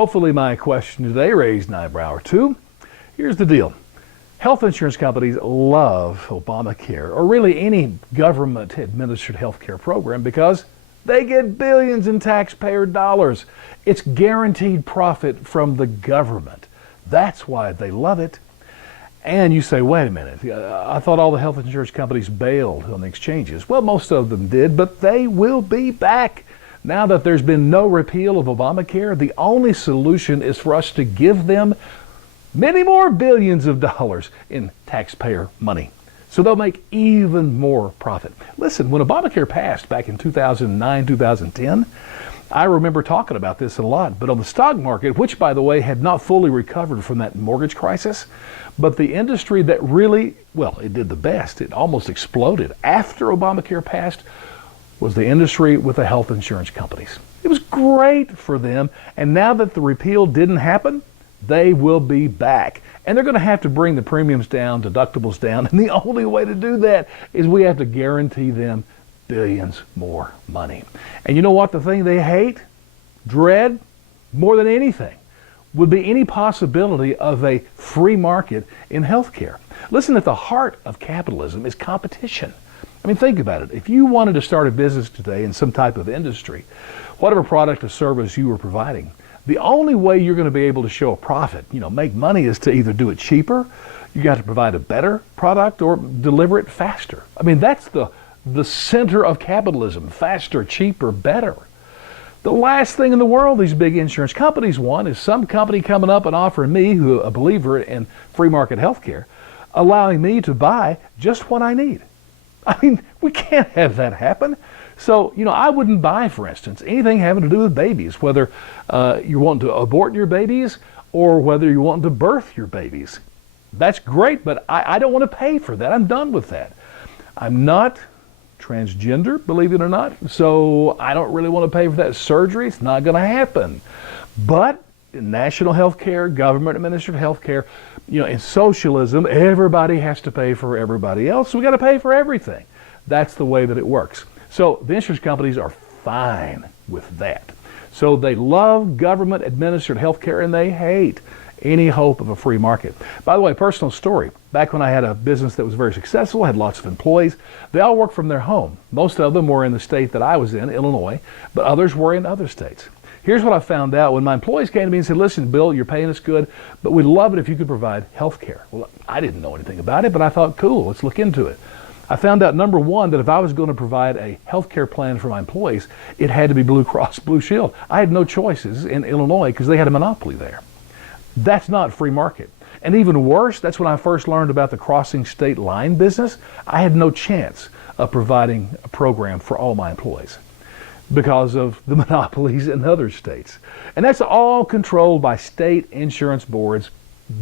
Hopefully my question today raised an eyebrow or two. Here's the deal. Health insurance companies love ObamaCare, or really any government-administered health care program, because they get billions in taxpayer dollars. It's guaranteed profit from the government. That's why they love it. And you say, wait a minute, I thought all the health insurance companies bailed on the exchanges. Well, most of them did, but they will be back. Now that there's been no repeal of Obamacare, the only solution is for us to give them many more billions of dollars in taxpayer money, so they'll make even more profit. Listen, when Obamacare passed back in 2009, 2010, I remember talking about this a lot, but on the stock market, which by the way had not fully recovered from that mortgage crisis, but the industry that really, well, it did the best, it almost exploded after Obamacare passed, was the industry with the health insurance companies. It was great for them, and now that the repeal didn't happen, they will be back. And they're going to have to bring the premiums down, deductibles down, and the only way to do that is we have to guarantee them billions more money. And you know what the thing they hate, dread, more than anything, would be any possibility of a free market in healthcare. Listen, at the heart of capitalism is competition. I mean, think about it. If you wanted to start a business today in some type of industry, whatever product or service you were providing, the only way you're going to be able to show a profit, make money, is to either do it cheaper, you got to provide a better product, or deliver it faster. I mean, that's the center of capitalism: faster, cheaper, better. The last thing in the world these big insurance companies want is some company coming up and offering me, who a believer in free market healthcare, allowing me to buy just what I need. I mean, we can't have that happen. So, I wouldn't buy, for instance, anything having to do with babies, whether you're wanting to abort your babies or whether you're wanting to birth your babies. That's great, but I don't want to pay for that. I'm done with that. I'm not transgender, believe it or not, so I don't really want to pay for that surgery. It's not going to happen. But in national health care, government-administered health care, in socialism, everybody has to pay for everybody else, so we got to pay for everything. That's the way that it works. So the insurance companies are fine with that. So they love government-administered health care, and they hate any hope of a free market. By the way, personal story. Back when I had a business that was very successful, had lots of employees, they all worked from their home. Most of them were in the state that I was in, Illinois, but others were in other states. Here's what I found out when my employees came to me and said, listen, Bill, you're paying us good, but we'd love it if you could provide health care. Well, I didn't know anything about it, but I thought, cool, let's look into it. I found out, number one, that if I was going to provide a health care plan for my employees, it had to be Blue Cross Blue Shield. I had no choices in Illinois because they had a monopoly there. That's not free market. And even worse, that's when I first learned about the crossing state line business. I had no chance of providing a program for all my employees because of the monopolies in other states. And that's all controlled by state insurance boards,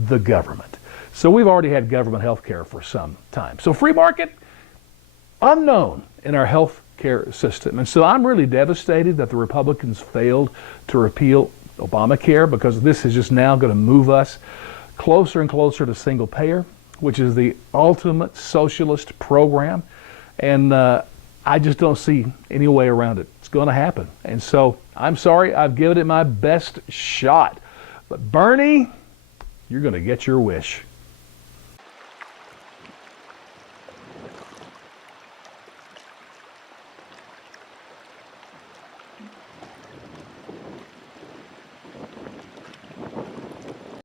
the government. So we've already had government health care for some time. So free market, unknown in our health care system. And so I'm really devastated that the Republicans failed to repeal Obamacare, because this is just now going to move us closer and closer to single payer, which is the ultimate socialist program. And I just don't see any way around it. It's going to happen. And so I'm sorry, I've given it my best shot. But Bernie, you're going to get your wish.